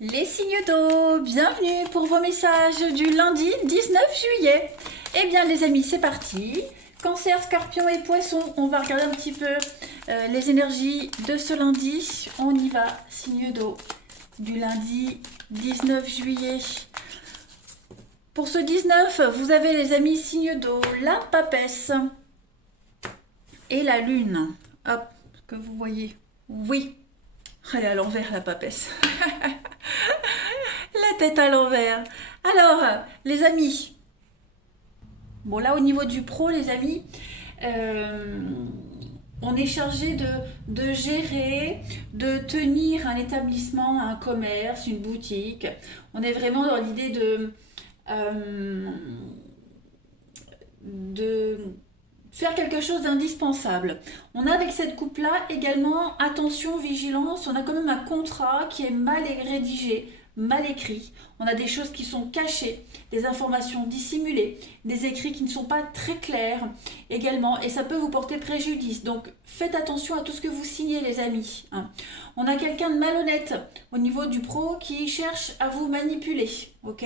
Les signes d'eau, bienvenue pour vos messages du lundi 19 juillet. Eh bien les amis, c'est parti. Cancer, Scorpion et Poisson, on va regarder un petit peu les énergies de ce lundi. On y va, signe d'eau du lundi 19 juillet. Pour ce 19, vous avez les amis signe d'eau, la papesse et la lune. Hop, que vous voyez. Oui, elle est à l'envers la papesse. La tête à l'envers. Alors, les amis. Bon, là, au niveau du pro, les amis, on est chargé de gérer, de tenir un établissement, un commerce, une boutique. On est vraiment dans l'idée de faire quelque chose d'indispensable. On a avec cette coupe-là également, attention, vigilance, on a quand même un contrat qui est mal rédigé, mal écrit. On a des choses qui sont cachées, des informations dissimulées, des écrits qui ne sont pas très clairs également, et ça peut vous porter préjudice. Donc faites attention à tout ce que vous signez, les amis. On a quelqu'un de malhonnête au niveau du pro qui cherche à vous manipuler, ok ?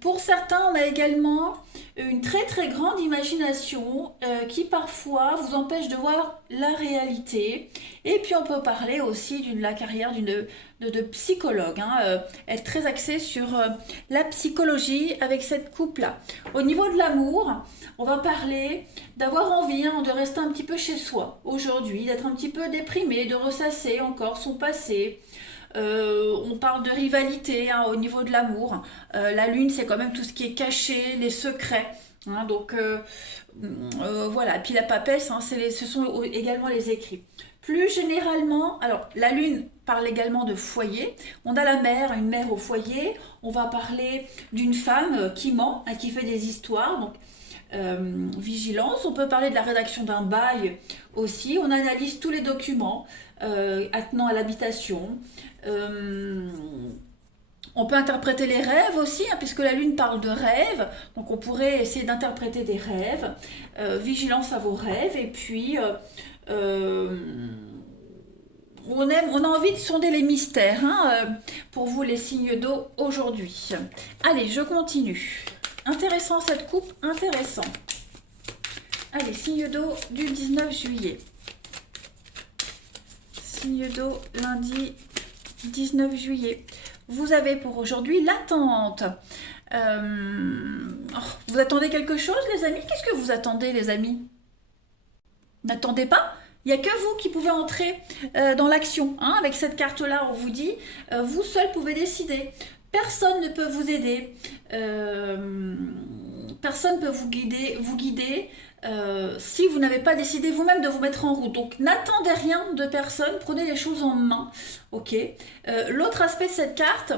Pour certains, on a également une très très grande imagination qui parfois vous empêche de voir la réalité. Et puis on peut parler aussi de la carrière de psychologue, être très axé sur la psychologie avec cette coupe-là. Au niveau de l'amour, on va parler d'avoir envie de rester un petit peu chez soi aujourd'hui, d'être un petit peu déprimé, de ressasser encore son passé. On parle de rivalité au niveau de l'amour. La lune, c'est quand même tout ce qui est caché, les secrets. Donc voilà. Et puis la papesse, ce sont également les écrits. Plus généralement, alors la lune parle également de foyer. On a la mère, une mère au foyer. On va parler d'une femme qui ment, qui fait des histoires. Donc vigilance. On peut parler de la rédaction d'un bail aussi. On analyse tous les documents attenant à l'habitation. On peut interpréter les rêves aussi, puisque la lune parle de rêves, donc on pourrait essayer d'interpréter des rêves, vigilance à vos rêves, et puis on a envie de sonder les mystères pour vous les signes d'eau aujourd'hui. Allez, je continue. Intéressant cette coupe, intéressant. Allez, signe d'eau du 19 juillet. Signe d'eau lundi 19 juillet. Vous avez pour aujourd'hui l'attente. Vous attendez quelque chose, les amis? Qu'est-ce que vous attendez, les amis? N'attendez pas. Il n'y a que vous qui pouvez entrer dans l'action. Avec cette carte-là, on vous dit, vous seul pouvez décider. Personne ne peut vous aider. Personne ne peut vous guider si vous n'avez pas décidé vous-même de vous mettre en route. Donc n'attendez rien de personne, prenez les choses en main. Ok. L'autre aspect de cette carte,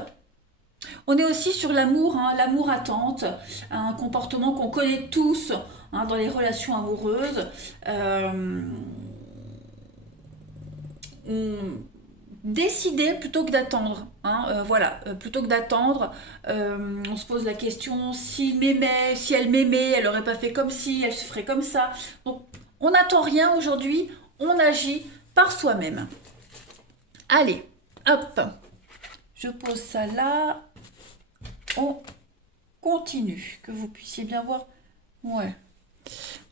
on est aussi sur l'amour, l'amour attente, un comportement qu'on connaît tous dans les relations amoureuses. Décider plutôt que d'attendre. Plutôt que d'attendre, on se pose la question s'il m'aimait, si elle m'aimait, elle n'aurait pas fait comme si, elle se ferait comme ça. Donc, on n'attend rien aujourd'hui, on agit par soi-même. Allez, hop, je pose ça là, on continue, que vous puissiez bien voir. Ouais,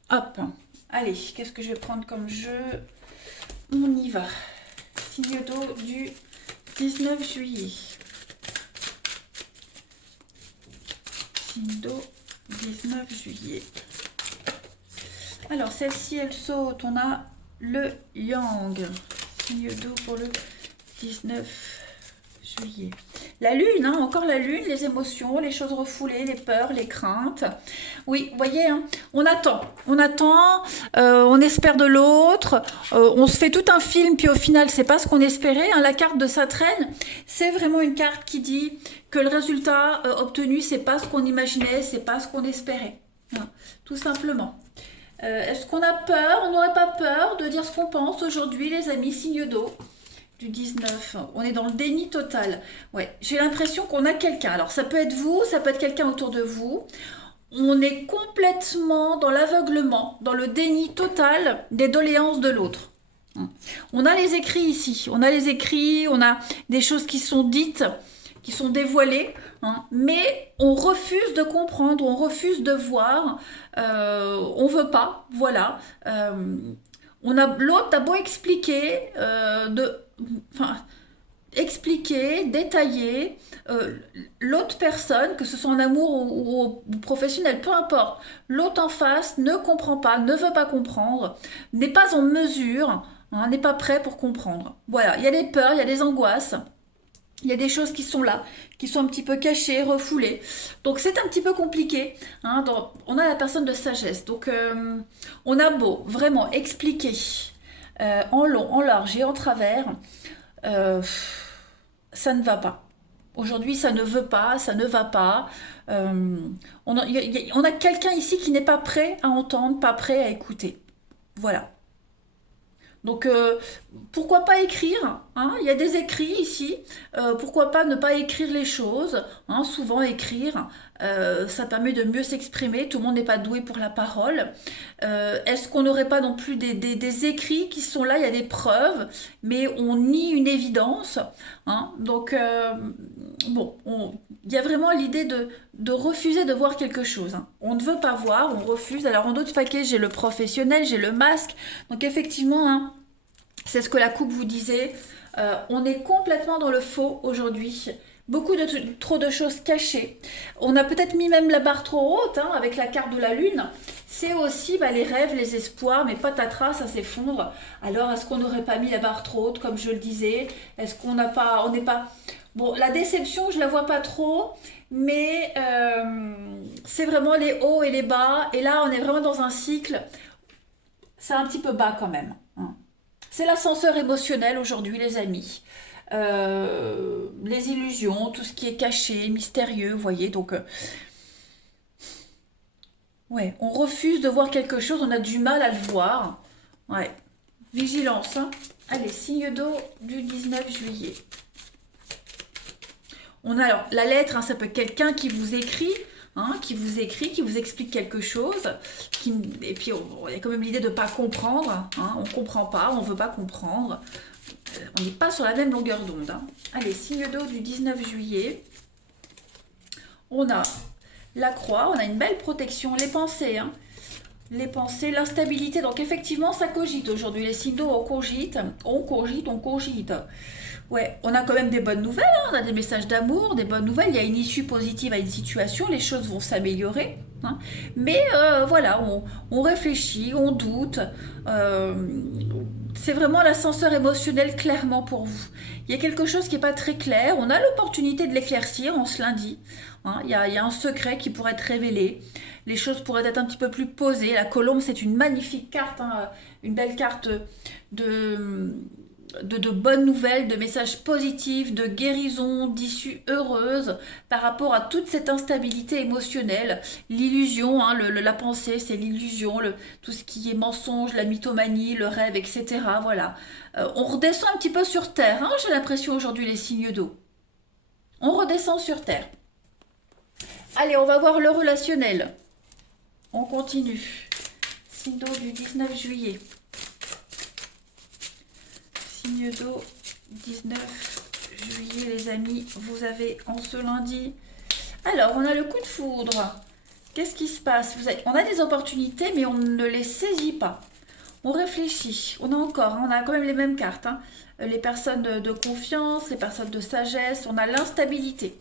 hop, allez, qu'est-ce que je vais prendre comme jeu? On y va. Signe d'eau du 19 juillet. Signe d'eau 19 juillet. Alors, celle-ci, elle saute. On a le yang. Signe d'eau pour le 19 juillet. La lune, encore la lune, les émotions, les choses refoulées, les peurs, les craintes. Oui, vous voyez, on attend, on espère de l'autre, on se fait tout un film, puis au final, c'est pas ce qu'on espérait. La carte de Saturne, c'est vraiment une carte qui dit que le résultat obtenu, c'est pas ce qu'on imaginait, c'est pas ce qu'on espérait. Tout simplement. Est-ce qu'on a peur? On n'aurait pas peur de dire ce qu'on pense aujourd'hui, les amis, signe d'eau du 19, on est dans le déni total. Ouais, j'ai l'impression qu'on a quelqu'un. Alors ça peut être vous, ça peut être quelqu'un autour de vous. On est complètement dans l'aveuglement, dans le déni total des doléances de l'autre. On a les écrits ici, on a les écrits, on a des choses qui sont dites, qui sont dévoilées, hein, mais on refuse de comprendre, on refuse de voir, on veut pas, voilà. L'autre a beau expliquer, enfin, expliquer, détailler, l'autre personne, que ce soit en amour ou professionnel, peu importe, l'autre en face ne comprend pas, ne veut pas comprendre, n'est pas en mesure, hein, n'est pas prêt pour comprendre. Voilà, il y a des peurs, il y a des angoisses, il y a des choses qui sont là, qui sont un petit peu cachées, refoulées. Donc c'est un petit peu compliqué, hein, on a la personne de sagesse. Donc on a beau vraiment expliquer en long, en large et en travers, euh, ça ne va pas. Aujourd'hui, ça ne veut pas, ça ne va pas. On a quelqu'un ici qui n'est pas prêt à entendre, pas prêt à écouter. Voilà. Donc, pourquoi pas écrire, hein? Il y a des écrits ici. Pourquoi pas ne pas écrire les choses, hein? Souvent, écrire, ça permet de mieux s'exprimer. Tout le monde n'est pas doué pour la parole. Est-ce qu'on n'aurait pas non plus des écrits qui sont là? Il y a des preuves, mais on nie une évidence, hein? Donc, bon, il y a vraiment l'idée de refuser de voir quelque chose, hein. On ne veut pas voir, on refuse. Alors, en d'autres paquets, j'ai le professionnel, j'ai le masque. Donc, effectivement, hein, c'est ce que la coupe vous disait. On est complètement dans le faux aujourd'hui. Trop de choses cachées. On a peut-être mis même la barre trop haute, hein, avec la carte de la lune. C'est aussi les rêves, les espoirs, mais patatras, ça s'effondre. Alors, est-ce qu'on n'aurait pas mis la barre trop haute, comme je le disais? Est-ce qu'on n'a pas... On n'est pas... Bon, la déception, je la vois pas trop, mais c'est vraiment les hauts et les bas. Et là, on est vraiment dans un cycle. C'est un petit peu bas quand même, hein. C'est l'ascenseur émotionnel aujourd'hui, les amis. Les illusions, tout ce qui est caché, mystérieux, vous voyez. Donc, ouais, on refuse de voir quelque chose, on a du mal à le voir. Ouais, vigilance, hein. Allez, signe d'eau du 19 juillet. On a alors la lettre, hein, ça peut être quelqu'un qui vous écrit, hein, qui vous explique quelque chose. Et puis, il y a quand même l'idée de ne pas comprendre, hein, on ne comprend pas, on ne veut pas comprendre. On n'est pas sur la même longueur d'onde, hein. Allez, signe d'eau du 19 juillet. On a la croix, on a une belle protection, les pensées, hein. Les pensées, l'instabilité. Donc effectivement, ça cogite aujourd'hui. Les signes d'eau, on cogite. Ouais, on a quand même des bonnes nouvelles, hein. On a des messages d'amour, des bonnes nouvelles. Il y a une issue positive à une situation, les choses vont s'améliorer, hein. Mais voilà, on réfléchit, on doute. C'est vraiment l'ascenseur émotionnel clairement pour vous. Il y a quelque chose qui n'est pas très clair. On a l'opportunité de l'éclaircir en ce lundi, hein. Il y a un secret qui pourrait être révélé. Les choses pourraient être un petit peu plus posées. La colombe, c'est une magnifique carte, hein, une belle carte de bonnes nouvelles, de messages positifs, de guérison, d'issues heureuses par rapport à toute cette instabilité émotionnelle. L'illusion, hein, la pensée, c'est l'illusion, tout ce qui est mensonge, la mythomanie, le rêve, etc. Voilà. On redescend un petit peu sur Terre, hein, j'ai l'impression aujourd'hui, les signes d'eau. On redescend sur Terre. Allez, on va voir le relationnel. On continue. Signe d'eau du 19 juillet. Signe d'eau, 19 juillet, les amis, vous avez en ce lundi. Alors, on a le coup de foudre. Qu'est-ce qui se passe? On a des opportunités, mais on ne les saisit pas. On réfléchit. On a encore, hein, on a quand même les mêmes cartes, hein. Les personnes de confiance, les personnes de sagesse, on a l'instabilité.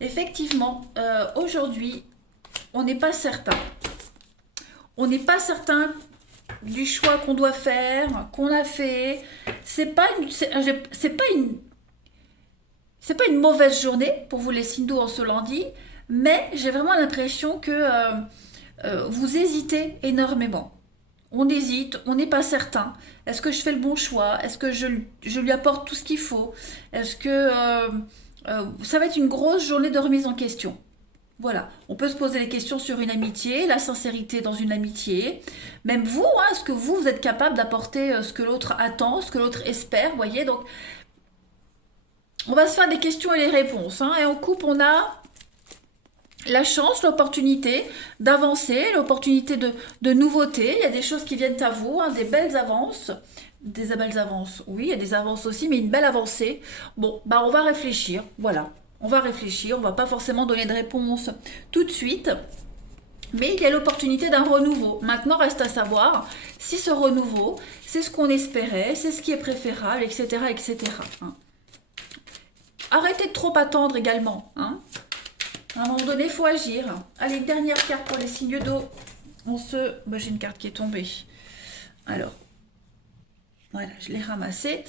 Effectivement, aujourd'hui, on n'est pas certain. On n'est pas certain du choix qu'on doit faire, qu'on a fait. C'est pas une mauvaise journée pour vous les signes d'eau en ce lundi, mais j'ai vraiment l'impression que vous hésitez énormément. On hésite, on n'est pas certain. Est-ce que je fais le bon choix? Est-ce que je lui apporte tout ce qu'il faut? Est-ce que ça va être une grosse journée de remise en question? Voilà, on peut se poser des questions sur une amitié, la sincérité dans une amitié. Même vous, hein, est-ce que vous êtes capable d'apporter ce que l'autre attend, ce que l'autre espère, vous voyez? Donc, on va se faire des questions et les réponses, hein. Et en couple, on a la chance, l'opportunité d'avancer, l'opportunité de nouveautés. Il y a des choses qui viennent à vous, hein, des belles avances, Des belles avances. Oui, il y a des avances aussi, mais une belle avancée. Bon, bah on va réfléchir. Voilà. On va réfléchir. On va pas forcément donner de réponse tout de suite. Mais il y a l'opportunité d'un renouveau. Maintenant, reste à savoir si ce renouveau, c'est ce qu'on espérait, c'est ce qui est préférable, etc., etc. Hein. Arrêtez de trop attendre également. Hein. À un moment donné, il faut agir. Allez, dernière carte pour les signes d'eau. Bah, j'ai une carte qui est tombée. Alors, voilà, je l'ai ramassée.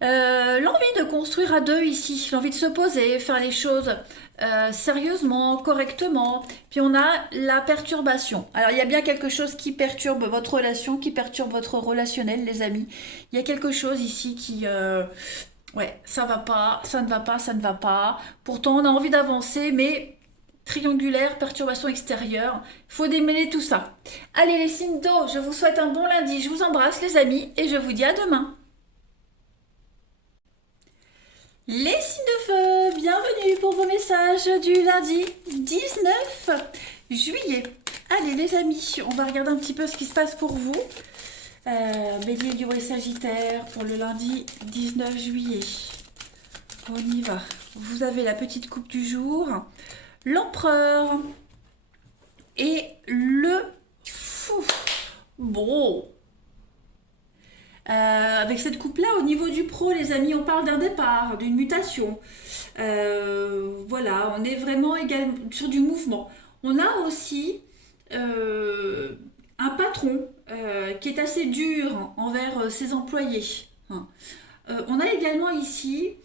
L'envie de construire à deux ici, l'envie de se poser, faire les choses sérieusement, correctement. Puis on a la perturbation. Alors il y a bien quelque chose qui perturbe votre relation, qui perturbe votre relationnel, les amis. Il y a quelque chose ici qui... ouais, ça va pas, ça ne va pas, ça ne va pas. Pourtant on a envie d'avancer, mais triangulaire, perturbation extérieure. Il faut démêler tout ça. Allez les signes d'eau, je vous souhaite un bon lundi. Je vous embrasse les amis et je vous dis à demain. Les signes de feu, bienvenue pour vos messages du lundi 19 juillet. Allez les amis, on va regarder un petit peu ce qui se passe pour vous. Bélier, Lion et Sagittaire pour le lundi 19 juillet. On y va. Vous avez la petite coupe du jour, l'empereur et le fou. Bon. Avec cette coupe-là, au niveau du pro, les amis, on parle d'un départ, d'une mutation. Voilà, on est vraiment également sur du mouvement. On a aussi un patron qui est assez dur envers ses employés. Hein. On a également ici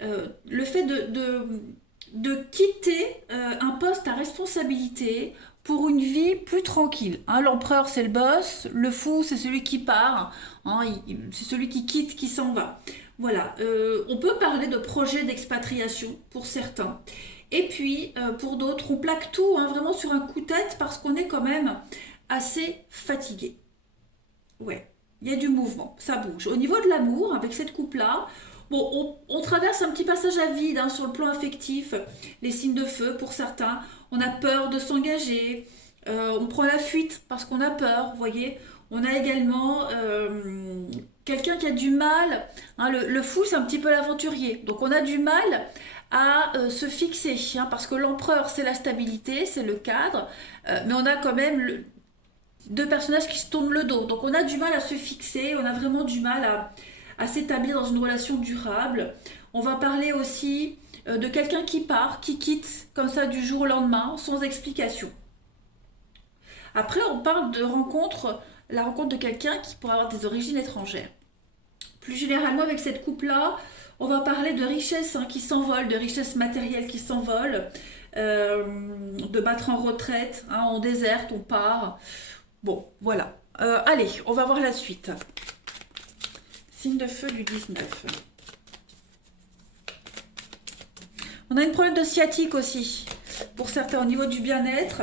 le fait de quitter un poste à responsabilité pour une vie plus tranquille. Hein, l'empereur, c'est le boss, le fou, c'est celui qui part, hein, c'est celui qui quitte, qui s'en va. Voilà, on peut parler de projet d'expatriation pour certains. Et puis, pour d'autres, on plaque tout hein, vraiment sur un coup de tête parce qu'on est quand même assez fatigué. Ouais, il y a du mouvement, ça bouge. Au niveau de l'amour, avec cette coupe-là, bon, on traverse un petit passage à vide hein, sur le plan affectif, les signes de feu pour certains. On a peur de s'engager, on prend la fuite parce qu'on a peur, vous voyez. On a également quelqu'un qui a du mal, hein, le fou c'est un petit peu l'aventurier, donc on a du mal à se fixer, hein, parce que l'empereur c'est la stabilité, c'est le cadre, mais on a quand même deux personnages qui se tournent le dos, donc on a du mal à se fixer, on a vraiment du mal à s'établir dans une relation durable. On va parler aussi de quelqu'un qui part, qui quitte comme ça du jour au lendemain, sans explication. Après, on parle de la rencontre de quelqu'un qui pourrait avoir des origines étrangères. Plus généralement, avec cette coupe-là, on va parler de richesses hein, qui s'envolent, de richesses matérielles qui s'envolent, de battre en retraite, hein, on déserte, on part. Bon, voilà. Allez, on va voir la suite. Signe de feu du 19. On a une problème de sciatique aussi, pour certains au niveau du bien-être.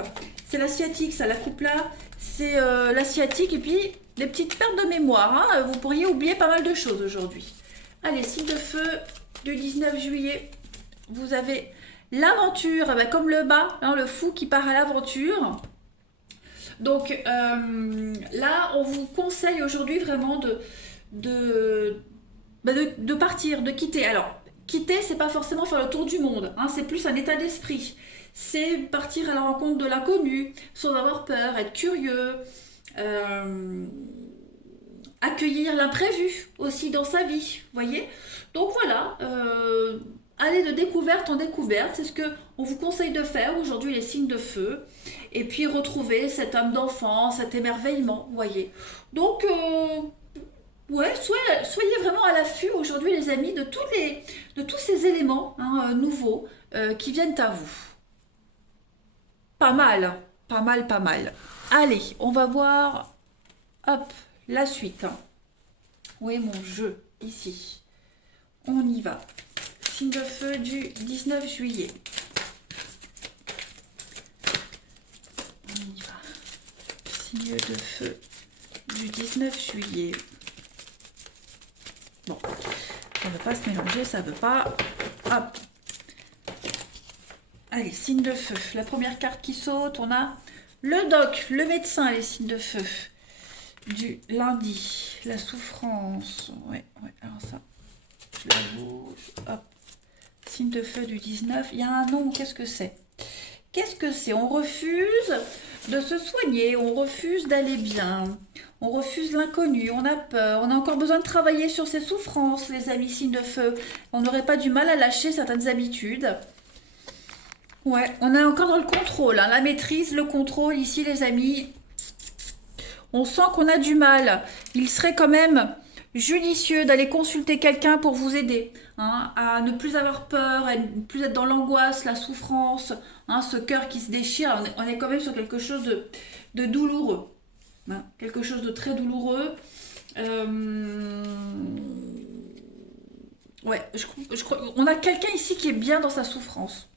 C'est la sciatique, ça, la coupe là, c'est la sciatique et puis des petites pertes de mémoire. Hein. Vous pourriez oublier pas mal de choses aujourd'hui. Allez, signe de feu du 19 juillet, vous avez l'aventure, comme le bas, hein, le fou qui part à l'aventure. Donc là, on vous conseille aujourd'hui vraiment de partir, de quitter. Alors, quitter, c'est pas forcément faire le tour du monde, hein, c'est plus un état d'esprit. C'est partir à la rencontre de l'inconnu, sans avoir peur, être curieux, accueillir l'imprévu aussi dans sa vie, voyez. Donc voilà, aller de découverte en découverte, c'est ce que on vous conseille de faire aujourd'hui les signes de feu, et puis retrouver cette âme d'enfant, cet émerveillement, voyez. Donc ouais, soyez vraiment à l'affût aujourd'hui les amis de tous ces éléments hein, nouveaux qui viennent à vous. Pas mal, pas mal, pas mal. Allez, on va voir hop, la suite. Où est mon jeu? Ici. On y va. Signe de feu du 19 juillet. On y va. Signe de feu du 19 juillet. Bon, ça ne veut pas se mélanger, ça ne veut pas. Hop. Allez, signe de feu. La première carte qui saute, on a le doc, le médecin, les signes de feu du lundi. la souffrance. Ouais, ouais, alors ça, je la bouge. Hop. Signe de feu du 19. Il y a un nom, qu'est-ce que c'est? Qu'est-ce que c'est? On refuse de se soigner, on refuse d'aller bien, on refuse l'inconnu, on a peur, on a encore besoin de travailler sur ses souffrances, les amis signes de feu. On n'aurait pas du mal à lâcher certaines habitudes. Ouais, on est encore dans le contrôle, hein, la maîtrise, le contrôle ici les amis. On sent qu'on a du mal. Il serait quand même judicieux d'aller consulter quelqu'un pour vous aider, hein, à ne plus avoir peur, à ne plus être dans l'angoisse, la souffrance, hein, ce cœur qui se déchire. On est quand même sur quelque chose de douloureux, hein, quelque chose de très douloureux. Ouais, on a quelqu'un ici qui est bien dans sa souffrance.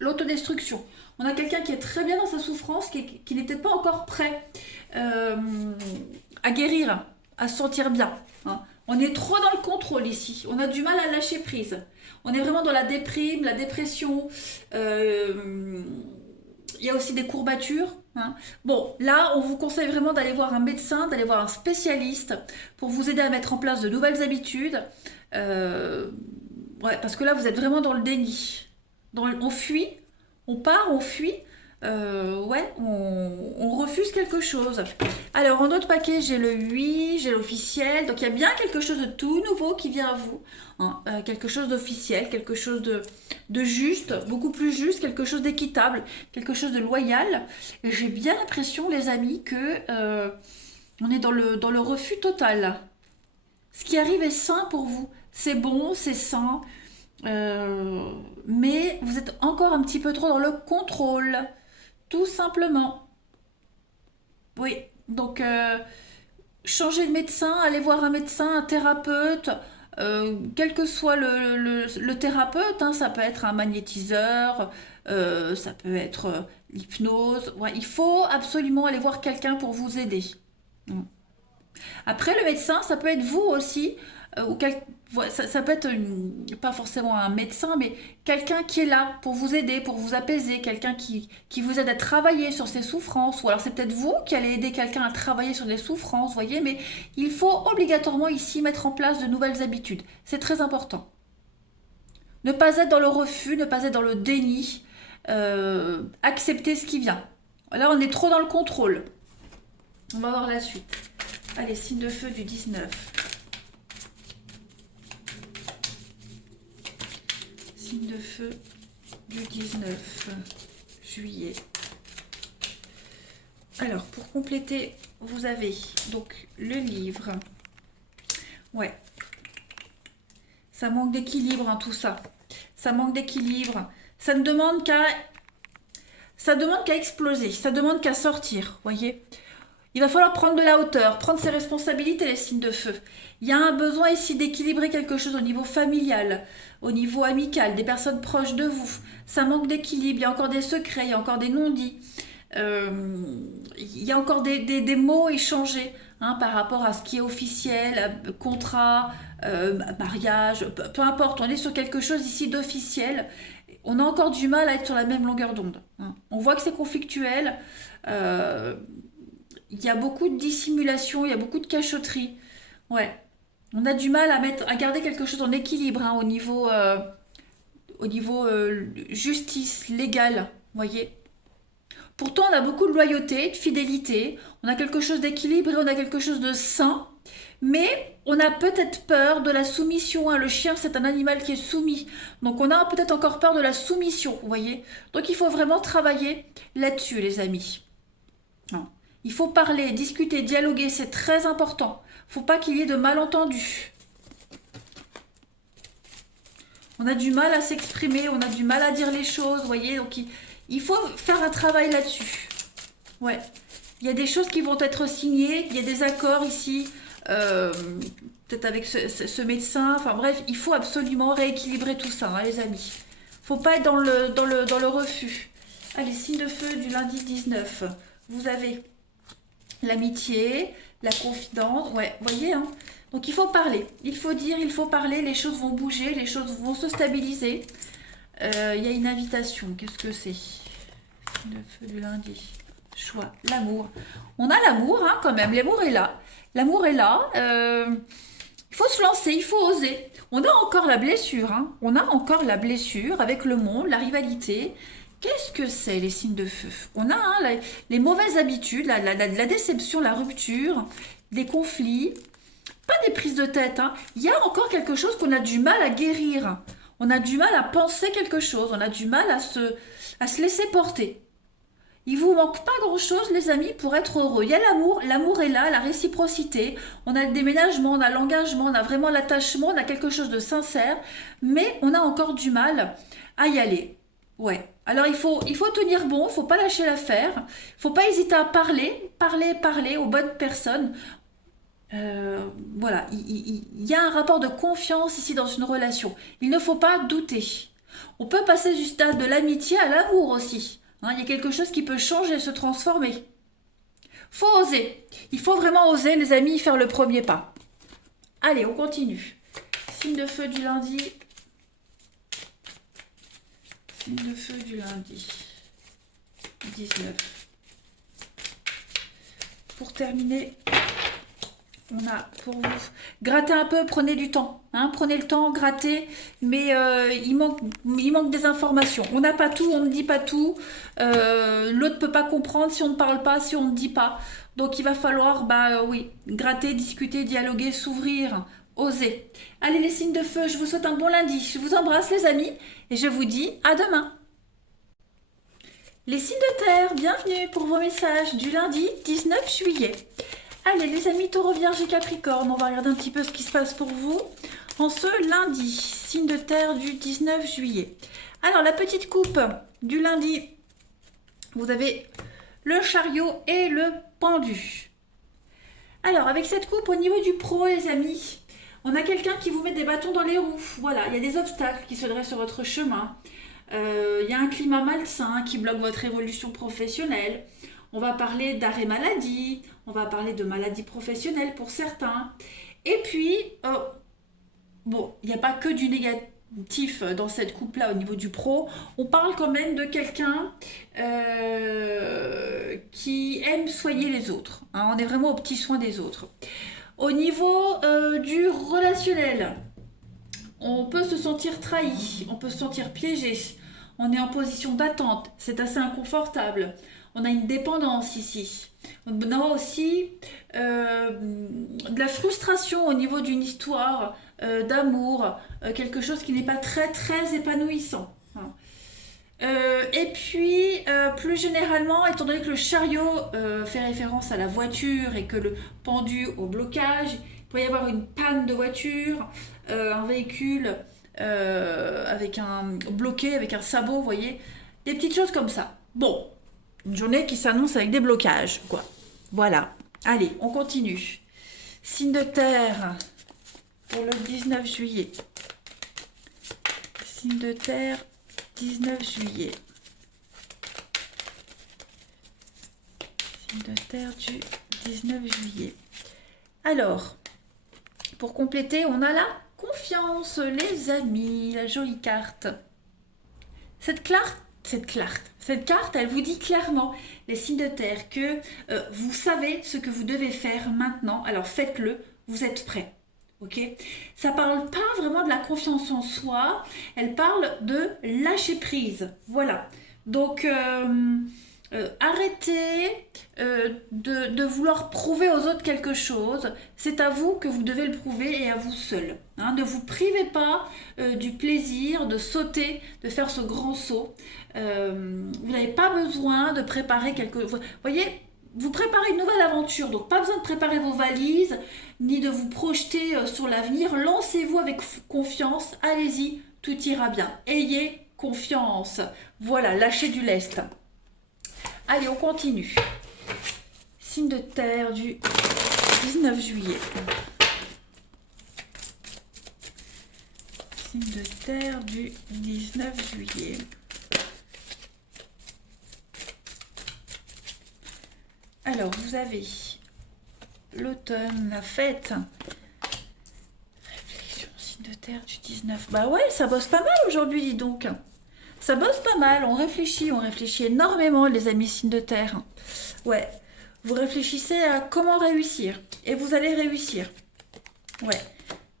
L'autodestruction. On a quelqu'un qui est très bien dans sa souffrance, qui n'est peut-être pas encore prêt à guérir, à se sentir bien. Hein. On est trop dans le contrôle ici. On a du mal à lâcher prise. On est vraiment dans la déprime, la dépression. Il y a aussi des courbatures. Hein. Bon, là, on vous conseille vraiment d'aller voir un médecin, d'aller voir un spécialiste pour vous aider à mettre en place de nouvelles habitudes. Ouais, parce que là, vous êtes vraiment dans le déni. On fuit, on part, on fuit. Ouais, on refuse quelque chose. Alors, en autre paquet, j'ai le 8, j'ai l'officiel. Donc, il y a bien quelque chose de tout nouveau qui vient à vous. Hein. Quelque chose d'officiel, quelque chose de juste, beaucoup plus juste, quelque chose d'équitable, quelque chose de loyal. Et j'ai bien l'impression, les amis, que on est dans le refus total. Ce qui arrive est sain pour vous. C'est bon, c'est sain. Mais vous êtes encore un petit peu trop dans le contrôle. Tout simplement. Oui, donc changer de médecin, aller voir un médecin, un thérapeute, quel que soit le thérapeute, hein, ça peut être un magnétiseur, ça peut être l'hypnose. Ouais, il faut absolument aller voir quelqu'un pour vous aider. Mm. Après, le médecin, ça peut être vous aussi, ou ça peut être pas forcément un médecin, mais quelqu'un qui est là pour vous aider, pour vous apaiser, quelqu'un qui vous aide à travailler sur ses souffrances, ou alors c'est peut-être vous qui allez aider quelqu'un à travailler sur des souffrances, voyez, mais il faut obligatoirement ici mettre en place de nouvelles habitudes. C'est très important. Ne pas être dans le refus, ne pas être dans le déni, accepter ce qui vient. Là, on est trop dans le contrôle. On va voir la suite. Allez, signe de feu du 19. Signe de feu du 19 juillet. Alors, pour compléter, vous avez donc le livre. Ouais. Ça manque d'équilibre, hein, tout ça. Ça manque d'équilibre. Ça ne demande qu'à... Ça demande qu'à exploser. Ça demande qu'à sortir, voyez. Il va falloir prendre de la hauteur, prendre ses responsabilités, les signes de feu. Il y a un besoin ici d'équilibrer quelque chose au niveau familial, au niveau amical, des personnes proches de vous. Ça manque d'équilibre, il y a encore des secrets, il y a encore des non-dits. Il y a encore des mots échangés, hein, par rapport à ce qui est officiel, contrat, mariage, peu importe. On est sur quelque chose ici d'officiel. On a encore du mal à être sur la même longueur d'onde. Hein. On voit que c'est conflictuel. Il y a beaucoup de dissimulation, il y a beaucoup de cachotterie. Ouais. On a du mal à garder quelque chose en équilibre, hein, au niveau justice, légal, voyez. Pourtant, on a beaucoup de loyauté, de fidélité, on a quelque chose d'équilibré, on a quelque chose de sain, mais on a peut-être peur de la soumission. Hein. Le chien, c'est un animal qui est soumis. Donc, on a peut-être encore peur de la soumission, vous voyez. Donc, il faut vraiment travailler là-dessus, les amis. Non. Il faut parler, discuter, dialoguer, c'est très important. Il ne faut pas qu'il y ait de malentendus. On a du mal à s'exprimer, on a du mal à dire les choses, vous voyez. Donc, il faut faire un travail là-dessus. Ouais. Il y a des choses qui vont être signées, il y a des accords ici, peut-être avec ce médecin. Enfin bref, il faut absolument rééquilibrer tout ça, hein, les amis. Il ne faut pas être dans le refus. Allez, signe de feu du lundi 19. Vous avez l'amitié, la confidence, ouais, vous voyez, hein. Donc il faut parler, il faut dire, il faut parler, les choses vont bouger, les choses vont se stabiliser. Il y a une invitation, qu'est-ce que c'est? Le feu du lundi. choix, l'amour. On a l'amour, hein, quand même. L'amour est là. L'amour est là. Il faut se lancer, il faut oser. On a encore la blessure, hein. On a encore la blessure avec le monde, la rivalité. Qu'est-ce que c'est les signes de feu? On a hein, les mauvaises habitudes, la déception, la rupture, les conflits. Pas des prises de tête, hein. Il y a encore quelque chose qu'on a du mal à guérir. On a du mal à penser quelque chose. On a du mal à se laisser porter. Il vous manque pas grand-chose, les amis, pour être heureux. Il y a l'amour, l'amour est là, la réciprocité. On a le déménagement, on a l'engagement, on a vraiment l'attachement, on a quelque chose de sincère, mais on a encore du mal à y aller. Ouais. Alors il faut tenir bon, il faut pas lâcher l'affaire, il faut pas hésiter à parler aux bonnes personnes. Voilà, il y a un rapport de confiance ici dans une relation. Il ne faut pas douter. On peut passer du stade de l'amitié à l'amour aussi. Hein, il y a quelque chose qui peut changer, se transformer. Faut oser. Il faut vraiment oser, les amis, faire le premier pas. Allez, on continue. Signe de feu du lundi. Signe de feu du lundi. 19. Pour terminer, on a pour vous, grattez un peu, prenez du temps, hein, prenez le temps, grattez, mais il manque des informations. On n'a pas tout, on ne dit pas tout, l'autre ne peut pas comprendre si on ne parle pas, si on ne dit pas. Donc il va falloir, oui, gratter, discuter, dialoguer, s'ouvrir, oser. Allez les signes de feu, je vous souhaite un bon lundi, je vous embrasse les amis, et je vous dis à demain. Les signes de terre, bienvenue pour vos messages du lundi 19 juillet. Allez les amis Taureau, Vierge et Capricorne, on va regarder un petit peu ce qui se passe pour vous en ce lundi, signe de terre du 19 juillet. Alors la petite coupe du lundi, vous avez le chariot et le pendu. Alors avec cette coupe au niveau du pro les amis, on a quelqu'un qui vous met des bâtons dans les roues. Voilà, il y a des obstacles qui se dressent sur votre chemin. Il y a un climat malsain qui bloque votre évolution professionnelle. On va parler d'arrêt maladie, on va parler de maladie professionnelle pour certains. Et puis, bon, il n'y a pas que du négatif dans cette coupe-là au niveau du pro. On parle quand même de quelqu'un qui aime soigner les autres. Hein, on est vraiment au petit soin des autres. Au niveau du relationnel, on peut se sentir trahi, on peut se sentir piégé. On est en position d'attente, c'est assez inconfortable. On a une dépendance ici. On a aussi de la frustration au niveau d'une histoire d'amour, quelque chose qui n'est pas très très épanouissant. Et puis, plus généralement, étant donné que le chariot fait référence à la voiture et que le pendu au blocage, il peut y avoir une panne de voiture, un véhicule avec un bloqué, avec un sabot, vous voyez, des petites choses comme ça. Bon. Une journée qui s'annonce avec des blocages, quoi. Voilà. Allez, on continue. Signe de terre pour le 19 juillet. Signe de terre, 19 juillet. Signe de terre du 19 juillet. Alors, pour compléter, on a la confiance, les amis, la jolie carte. Cette carte, elle vous dit clairement, les signes de terre, que vous savez ce que vous devez faire maintenant. Alors faites-le, vous êtes prêts. Ok ? Ça parle pas vraiment de la confiance en soi, elle parle de lâcher prise. Voilà. Donc arrêtez de vouloir prouver aux autres quelque chose. C'est à vous que vous devez le prouver et à vous seul. Hein, ne vous privez pas du plaisir de sauter, de faire ce grand saut. Vous n'avez pas besoin de préparer quelque chose. Vous voyez, vous préparez une nouvelle aventure, donc pas besoin de préparer vos valises, ni de vous projeter sur l'avenir. Lancez-vous avec confiance, allez-y, tout ira bien. Ayez confiance. Voilà, lâchez du lest. Allez, on continue. Signe de terre du 19 juillet. Signe de terre du 19 juillet. Alors, vous avez l'automne, la fête. Réflexion, signe de terre du 19. Bah ouais, ça bosse pas mal aujourd'hui, dis donc. Ça bosse pas mal, on réfléchit énormément, les amis signes de terre. Ouais. Vous réfléchissez à comment réussir. Et vous allez réussir. Ouais.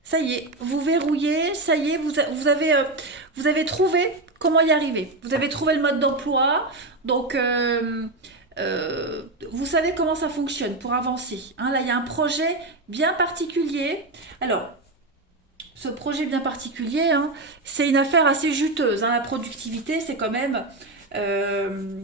Ça y est, vous verrouillez, ça y est, vous avez trouvé comment y arriver. Vous avez trouvé le mode d'emploi, donc vous savez comment ça fonctionne pour avancer. Hein, là, il y a un projet bien particulier. Alors, ce projet bien particulier, hein, c'est une affaire assez juteuse. Hein, la productivité, c'est quand même euh,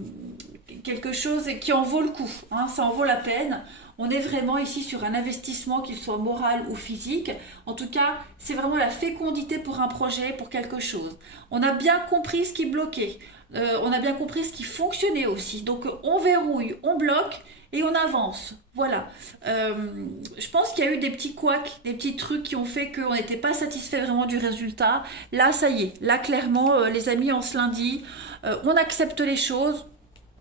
quelque chose qui en vaut le coup. Hein, ça en vaut la peine. On est vraiment ici sur un investissement, qu'il soit moral ou physique. En tout cas, c'est vraiment la fécondité pour un projet, pour quelque chose. On a bien compris ce qui bloquait. On a bien compris ce qui fonctionnait aussi. Donc, on verrouille, on bloque et on avance. Voilà. Je pense qu'il y a eu des petits couacs, des petits trucs qui ont fait qu'on n'était pas satisfait vraiment du résultat. Là, ça y est. Là, clairement, les amis, en ce lundi, on accepte les choses.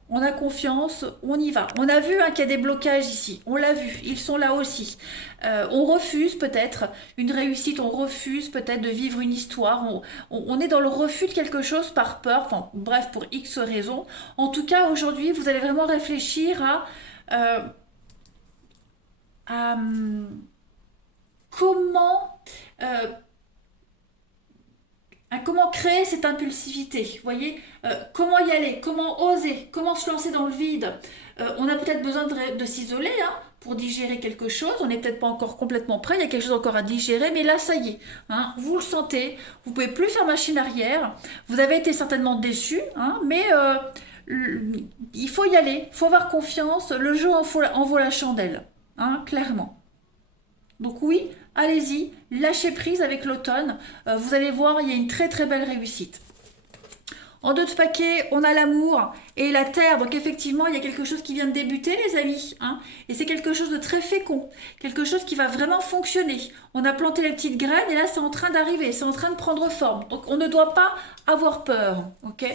On a confiance, on y va. On a vu hein, qu'il y a des blocages ici. On l'a vu, ils sont là aussi. On refuse peut-être une réussite, on refuse peut-être de vivre une histoire. On est dans le refus de quelque chose par peur, enfin bref, pour X raisons. En tout cas, aujourd'hui, vous allez vraiment réfléchir euh, à comment euh, hein, comment créer cette impulsivité, vous voyez. Comment y aller, comment oser, comment se lancer dans le vide. On a peut-être besoin de s'isoler hein, pour digérer quelque chose, on n'est peut-être pas encore complètement prêt, il y a quelque chose encore à digérer, mais là ça y est, hein, vous le sentez, vous pouvez plus faire machine arrière, vous avez été certainement déçu, hein, mais il faut y aller, il faut avoir confiance, le jeu en vaut la chandelle, hein, clairement. Donc oui, allez-y, lâchez prise avec l'automne. Vous allez voir, il y a une très très belle réussite. En deux de paquet, on a l'amour et la terre. Donc effectivement, il y a quelque chose qui vient de débuter, les amis. Hein, et c'est quelque chose de très fécond. Quelque chose qui va vraiment fonctionner. On a planté les petites graines et là, c'est en train d'arriver. C'est en train de prendre forme. Donc on ne doit pas avoir peur. Ok.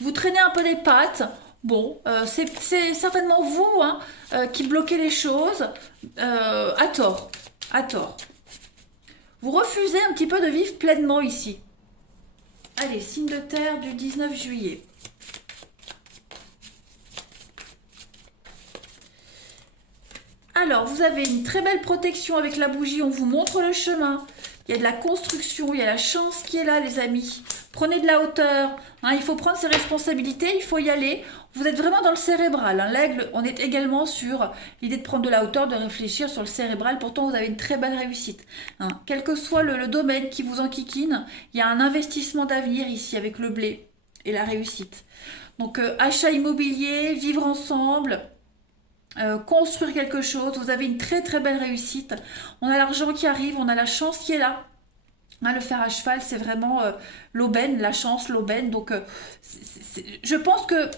Vous traînez un peu les pattes. Bon, c'est certainement vous hein, qui bloquez les choses à tort. À tort. Vous refusez un petit peu de vivre pleinement ici. Allez, signe de terre du 19 juillet. Alors, vous avez une très belle protection avec la bougie. On vous montre le chemin. Il y a de la construction, il y a la chance qui est là, les amis. Prenez de la hauteur. Hein, il faut prendre ses responsabilités, il faut y aller. Vous êtes vraiment dans le cérébral. Hein. L'aigle, on est également sur l'idée de prendre de la hauteur, de réfléchir sur le cérébral. Pourtant, vous avez une très belle réussite. Hein. Quel que soit le domaine qui vous enquiquine, il y a un investissement d'avenir ici avec le blé et la réussite. Donc, achat immobilier, vivre ensemble. Construire quelque chose, vous avez une très très belle réussite. On a l'argent qui arrive, on a la chance qui est là. Hein, le fer à cheval, c'est vraiment l'aubaine, la chance, l'aubaine. Donc, je pense que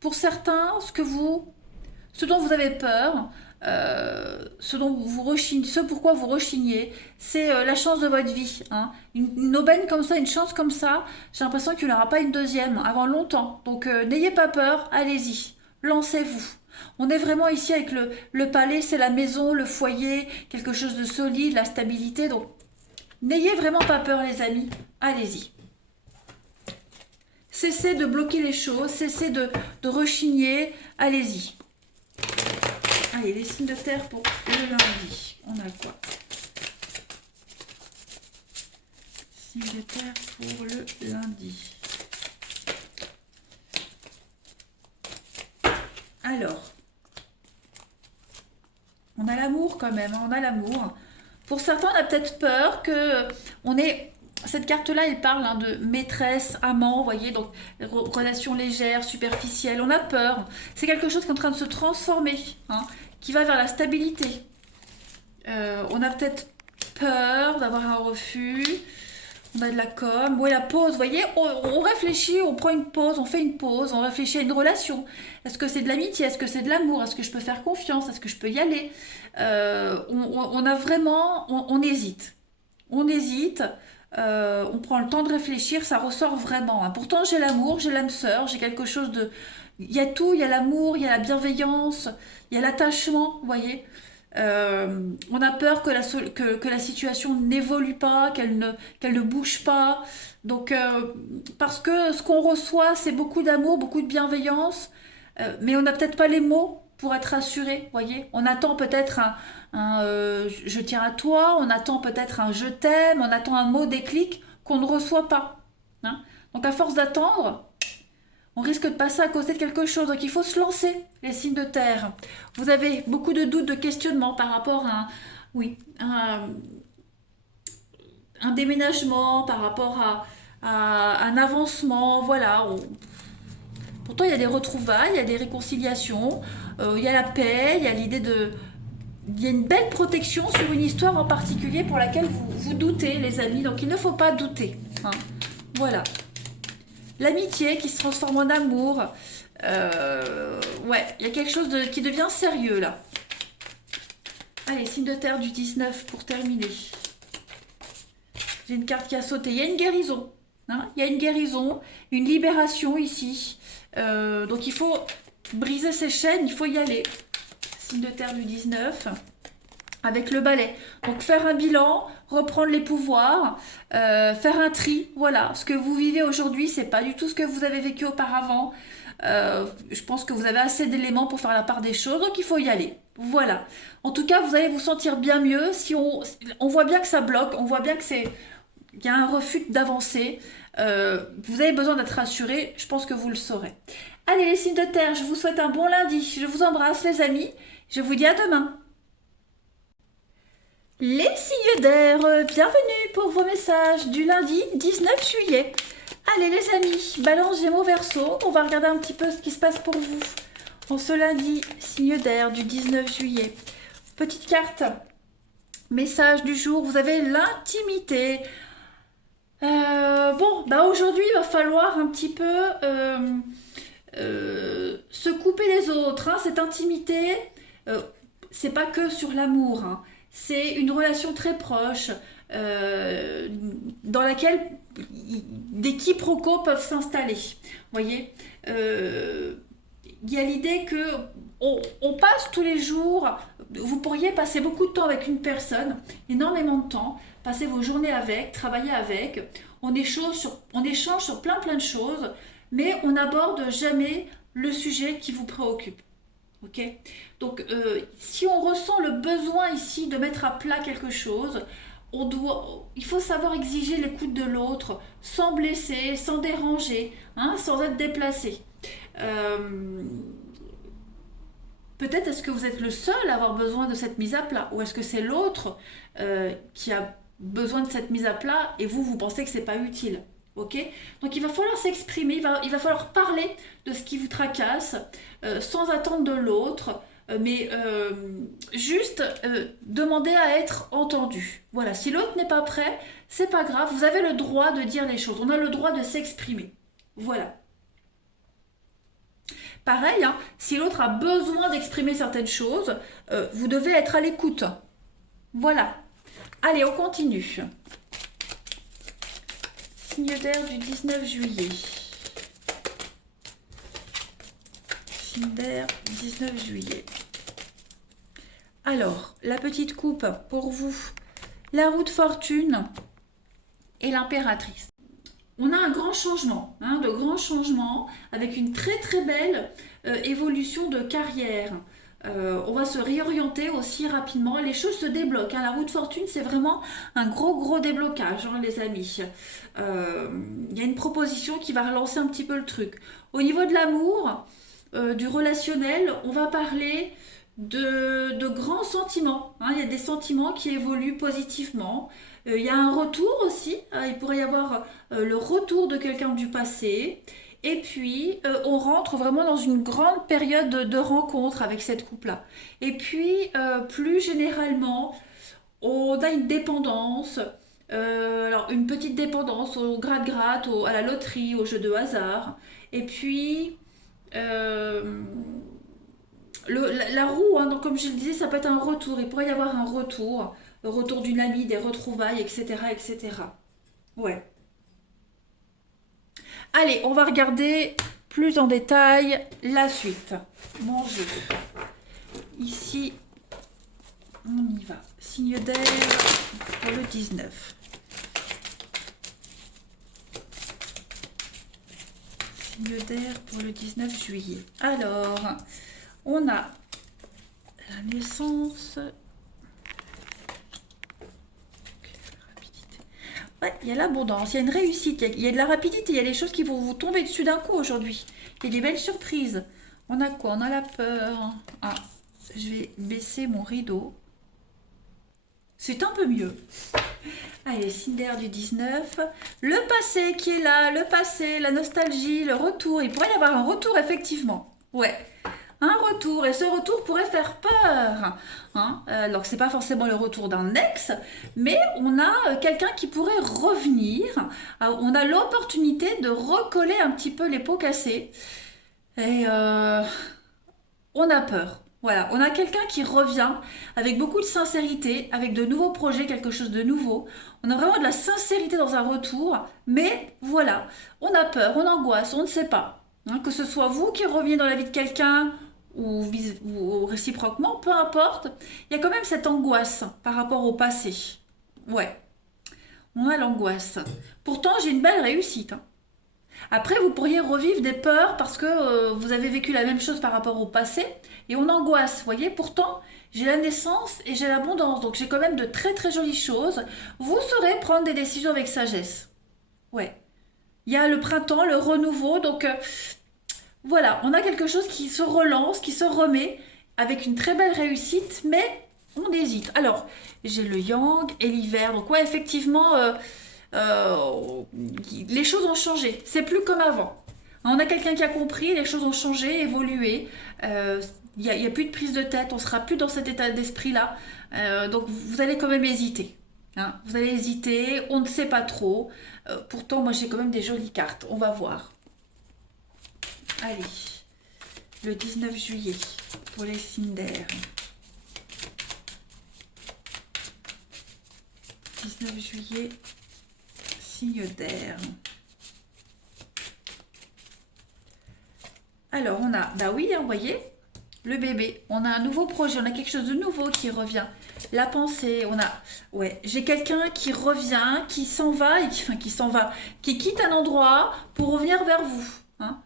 pour certains, ce dont vous avez peur, ce dont vous rechignez, ce pourquoi vous rechignez, c'est la chance de votre vie. Hein. Une aubaine comme ça, une chance comme ça, j'ai l'impression qu'il n'y en aura pas une deuxième avant longtemps. Donc, n'ayez pas peur, allez-y, lancez-vous. On est vraiment ici avec le palais, c'est la maison, le foyer, quelque chose de solide, la stabilité. Donc, n'ayez vraiment pas peur, les amis. Allez-y. Cessez de bloquer les choses, cessez de rechigner. Allez-y. Allez, les signes de terre pour le lundi. On a quoi? Signes de terre pour le lundi. Alors, on a l'amour quand même, hein, on a l'amour. Pour certains, on a peut-être peur que on ait... Cette carte-là, elle parle hein, de maîtresse, amant, vous voyez, donc relation légère, superficielle. On a peur. C'est quelque chose qui est en train de se transformer, hein, qui va vers la stabilité. On a peut-être peur d'avoir un refus. On a de la com. Ouais, la pause, vous voyez, on réfléchit, on prend une pause, on fait une pause, on réfléchit à une relation. Est-ce que c'est de l'amitié? Est-ce que c'est de l'amour? Est-ce que je peux faire confiance? Est-ce que je peux y aller? On a vraiment... On hésite. On hésite. On prend le temps de réfléchir, ça ressort vraiment. Hein. Pourtant, j'ai l'amour, j'ai l'âme sœur, j'ai quelque chose de... Il y a tout, il y a l'amour, il y a la bienveillance, il y a l'attachement, vous voyez. On a peur que la situation n'évolue pas, qu'elle ne bouge pas. Donc, parce que ce qu'on reçoit, c'est beaucoup d'amour, beaucoup de bienveillance, mais on n'a peut-être pas les mots pour être rassuré, voyez. On attend peut-être je tiens à toi, on attend peut-être un je t'aime, on attend un mot déclic qu'on ne reçoit pas. Hein. Donc, à force d'attendre, on risque de passer à côté de quelque chose. Donc il faut se lancer, les signes de terre. Vous avez beaucoup de doutes, de questionnements par rapport à oui, un déménagement, par rapport à un avancement. Voilà. Pourtant, il y a des retrouvailles, il y a des réconciliations, il y a la paix, il y a l'idée de... Il y a une belle protection sur une histoire en particulier pour laquelle vous doutez, les amis. Donc il ne faut pas douter. Hein. Voilà. L'amitié qui se transforme en amour. Ouais, il y a quelque chose qui devient sérieux là. Allez, signe de terre du 19 pour terminer. J'ai une carte qui a sauté. Il y a une guérison. Hein, il y a une guérison, une libération ici. Donc il faut briser ces chaînes, il faut y aller. Signe de terre du 19. Avec le balai. Donc faire un bilan, reprendre les pouvoirs, faire un tri. Voilà, ce que vous vivez aujourd'hui, c'est pas du tout ce que vous avez vécu auparavant. Je pense que vous avez assez d'éléments pour faire la part des choses, donc il faut y aller. Voilà. En tout cas, vous allez vous sentir bien mieux. Si on voit bien que ça bloque, on voit bien que qu'il y a un refus d'avancer. Vous avez besoin d'être rassuré. Je pense que vous le saurez. Allez, les signes de terre, je vous souhaite un bon lundi. Je vous embrasse, les amis. Je vous dis à demain. Les signes d'air, bienvenue pour vos messages du lundi 19 juillet. Allez les amis, Balance, Gémeaux, Verseau, on va regarder un petit peu ce qui se passe pour vous en ce lundi, signe d'air du 19 juillet. Petite carte, message du jour, vous avez l'intimité. Bon, bah aujourd'hui il va falloir un petit peu se couper les autres. Hein, cette intimité, c'est pas que sur l'amour. Hein. C'est une relation très proche dans laquelle des quiproquos peuvent s'installer. Voyez, il y a l'idée que on passe tous les jours. Vous pourriez passer beaucoup de temps avec une personne, énormément de temps, passer vos journées avec, travailler avec. On échange sur plein de choses, mais on n'aborde jamais le sujet qui vous préoccupe. Ok. Donc, si on ressent le besoin ici de mettre à plat quelque chose, il faut savoir exiger l'écoute de l'autre, sans blesser, sans déranger, hein, sans être déplacé. Peut-être est-ce que vous êtes le seul à avoir besoin de cette mise à plat, ou est-ce que c'est l'autre qui a besoin de cette mise à plat et vous pensez que c'est pas utile. Ok. Donc il va falloir s'exprimer, il va falloir parler de ce qui vous tracasse, sans attendre de l'autre, mais juste demander à être entendu. Voilà, si l'autre n'est pas prêt, c'est pas grave, vous avez le droit de dire les choses, on a le droit de s'exprimer. Voilà. Pareil, hein, si l'autre a besoin d'exprimer certaines choses, vous devez être à l'écoute. Voilà. Allez, on continue. Signe d'air du 19 juillet. Signe d'air 19 juillet. Alors, la petite coupe pour vous, la roue de fortune et l'impératrice. On a un grand changement, hein, de grands changements avec une très belle évolution de carrière. On va se réorienter aussi rapidement. Les choses se débloquent. Hein. La roue de fortune, c'est vraiment un gros déblocage, hein, les amis. Il y a une proposition qui va relancer un petit peu le truc. Au niveau de l'amour, du relationnel, on va parler de grands sentiments. Hein. Il y a des sentiments qui évoluent positivement. Il y a un retour aussi. Il pourrait y avoir le retour de quelqu'un du passé. Et puis, on rentre vraiment dans une grande période de rencontre avec cette couple-là. Et puis, plus généralement, on a une dépendance. Alors, une petite dépendance au gratte-gratte, à la loterie, au jeu de hasard. Et puis, la roue, hein, donc comme je le disais, ça peut être un retour. Il pourrait y avoir un retour. Le retour d'une amie, des retrouvailles, etc. etc. Ouais. Allez, on va regarder plus en détail la suite. Mon jeu. Ici, On y va. Signe d'air pour le 19. Signe d'air pour le 19 juillet. Alors, on a la naissance. Ouais, il y a l'abondance, il y a une réussite, il y a de la rapidité, il y a des choses qui vont vous tomber dessus d'un coup aujourd'hui. Il y a des belles surprises. On a quoi? On a la peur. Ah, je vais baisser mon rideau. C'est un peu mieux. Allez, signe d'air du 19. Le passé qui est là, le passé, la nostalgie, le retour. Il pourrait y avoir un retour, effectivement. Ouais, un retour. Et ce retour pourrait faire peur. Hein, alors, c'est pas forcément le retour d'un ex, mais on a quelqu'un qui pourrait revenir. On a l'opportunité de recoller un petit peu les pots cassés. Et on a peur. Voilà, on a quelqu'un qui revient avec beaucoup de sincérité, avec de nouveaux projets, quelque chose de nouveau. On a vraiment de la sincérité dans un retour, mais voilà, on a peur, on angoisse, on ne sait pas. Hein, que ce soit vous qui reveniez dans la vie de quelqu'un ou réciproquement, peu importe, il y a quand même cette angoisse par rapport au passé. Ouais, on a l'angoisse. Pourtant, j'ai une belle réussite. Hein. Après, vous pourriez revivre des peurs parce que vous avez vécu la même chose par rapport au passé et on angoisse, vous voyez. Pourtant, j'ai la naissance et j'ai l'abondance, donc j'ai quand même de très très jolies choses. Vous saurez prendre des décisions avec sagesse. Ouais. Il y a le printemps, le renouveau, donc voilà, on a quelque chose qui se relance, qui se remet avec une très belle réussite, mais on hésite. Alors, j'ai le yang et l'hiver, donc ouais, effectivement... les choses ont changé. C'est plus comme avant. On a quelqu'un qui a compris, les choses ont changé, évolué. Il n'y a plus de prise de tête, on sera plus dans cet état d'esprit-là. Donc vous allez quand même hésiter. Hein. Vous allez hésiter, on ne sait pas trop. Pourtant, moi j'ai quand même des jolies cartes. On va voir. Allez, le 19 juillet pour les signes d'air. 19 juillet. Signe d'air. Alors, on a, bah oui, hein, vous voyez, le bébé. On a un nouveau projet, on a quelque chose de nouveau qui revient. La pensée, on a, ouais, j'ai quelqu'un qui revient, qui s'en va, et qui s'en va, qui quitte un endroit pour revenir vers vous. Hein.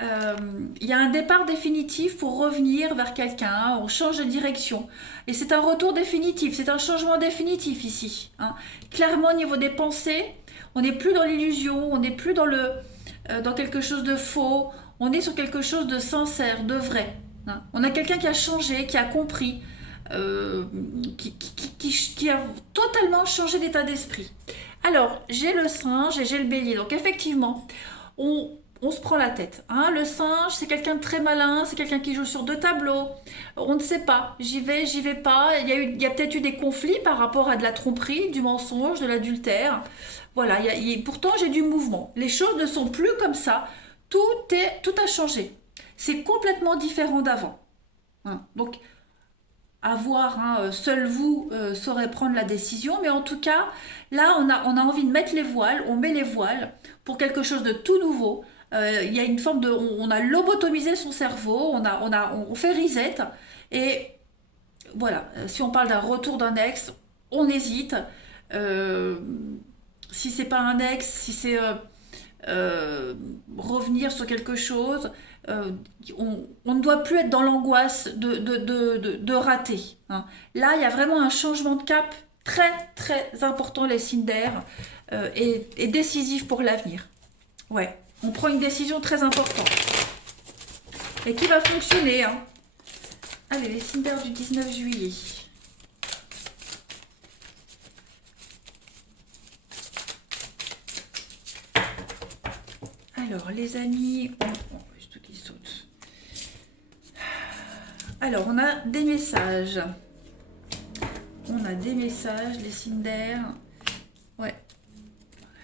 Il y a un départ définitif pour revenir vers quelqu'un, on change de direction. Et c'est un retour définitif, c'est un changement définitif ici. Hein. Clairement, au niveau des pensées, on n'est plus dans l'illusion, on n'est plus dans quelque chose de faux, on est sur quelque chose de sincère, de vrai. Hein. On a quelqu'un qui a changé, qui a compris, qui a totalement changé d'état d'esprit. Alors, j'ai le singe et j'ai le bélier. Donc effectivement, on se prend la tête. Hein. Le singe, c'est quelqu'un de très malin, c'est quelqu'un qui joue sur deux tableaux. On ne sait pas, j'y vais pas. Il y a peut-être eu des conflits par rapport à de la tromperie, du mensonge, de l'adultère. Voilà, pourtant j'ai du mouvement. Les choses ne sont plus comme ça. Tout a changé. C'est complètement différent d'avant. Hein. Donc, à voir, hein, seul vous saurez prendre la décision, mais en tout cas, là, on a envie de mettre les voiles, on met les voiles pour quelque chose de tout nouveau. Il y a une forme de... On a lobotomisé son cerveau, on fait reset, et voilà, si on parle d'un retour d'un ex, on hésite. Si c'est pas un ex, si c'est revenir sur quelque chose, on ne doit plus être dans l'angoisse de rater. Hein. Là, il y a vraiment un changement de cap très très important, les signes d'air, et décisif pour l'avenir. Ouais, on prend une décision très importante et qui va fonctionner. Hein. Allez, les signes d'air du 19 juillet. Alors, les amis, tout qui saute. Alors, on a des messages. Les signes d'air. Ouais.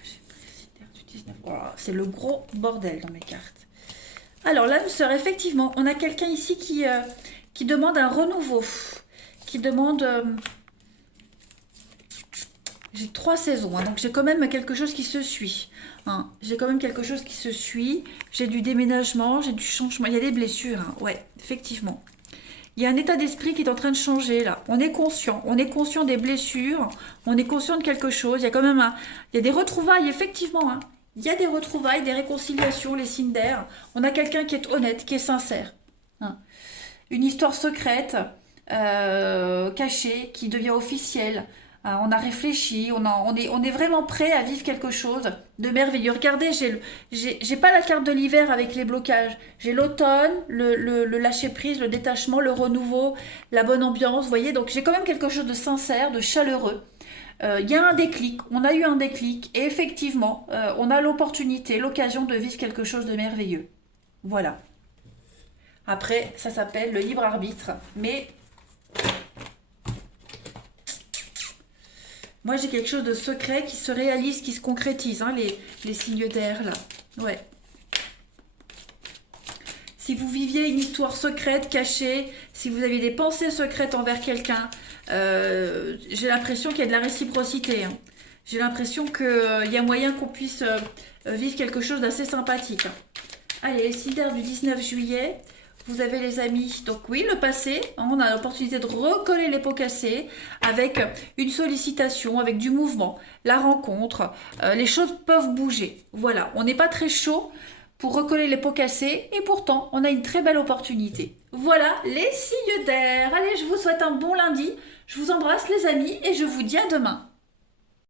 J'ai pris les signes d'air du 19. Oh, c'est le gros bordel dans mes cartes. Alors, l'âme sœur, effectivement, on a quelqu'un ici qui demande un renouveau. Qui demande... j'ai 3 saisons, hein, donc j'ai quand même quelque chose qui se suit. Hein. J'ai quand même quelque chose qui se suit. J'ai du déménagement, j'ai du changement. Il y a des blessures, hein. Ouais, effectivement. Il y a un état d'esprit qui est en train de changer là. On est conscient des blessures, on est conscient de quelque chose. Il y a quand même il y a des retrouvailles, effectivement, hein. Il y a des retrouvailles, des réconciliations, les signes d'air. On a quelqu'un qui est honnête, qui est sincère, hein. Une histoire secrète, cachée, qui devient officielle. On a réfléchi, on est vraiment prêt à vivre quelque chose de merveilleux. Regardez, j'ai pas la carte de l'hiver avec les blocages. J'ai l'automne, le lâcher-prise, le détachement, le renouveau, la bonne ambiance, vous voyez. Donc j'ai quand même quelque chose de sincère, de chaleureux. Il y a un déclic, on a eu un déclic, et effectivement, on a l'opportunité, l'occasion de vivre quelque chose de merveilleux. Voilà. Après, ça s'appelle le libre arbitre, mais moi, j'ai quelque chose de secret qui se réalise, qui se concrétise, hein, les signes d'air, là. Ouais. Si vous viviez une histoire secrète, cachée, si vous aviez des pensées secrètes envers quelqu'un, j'ai l'impression qu'il y a de la réciprocité, hein. J'ai l'impression qu'il y a moyen qu'on puisse vivre quelque chose d'assez sympathique, hein. Allez, les signes d'air du 19 juillet. Vous avez les amis, donc oui, le passé, hein, on a l'opportunité de recoller les pots cassés avec une sollicitation, avec du mouvement, la rencontre, les choses peuvent bouger. Voilà, on n'est pas très chaud pour recoller les pots cassés et pourtant on a une très belle opportunité. Voilà les signes d'air. Allez, je vous souhaite un bon lundi, je vous embrasse les amis et je vous dis à demain.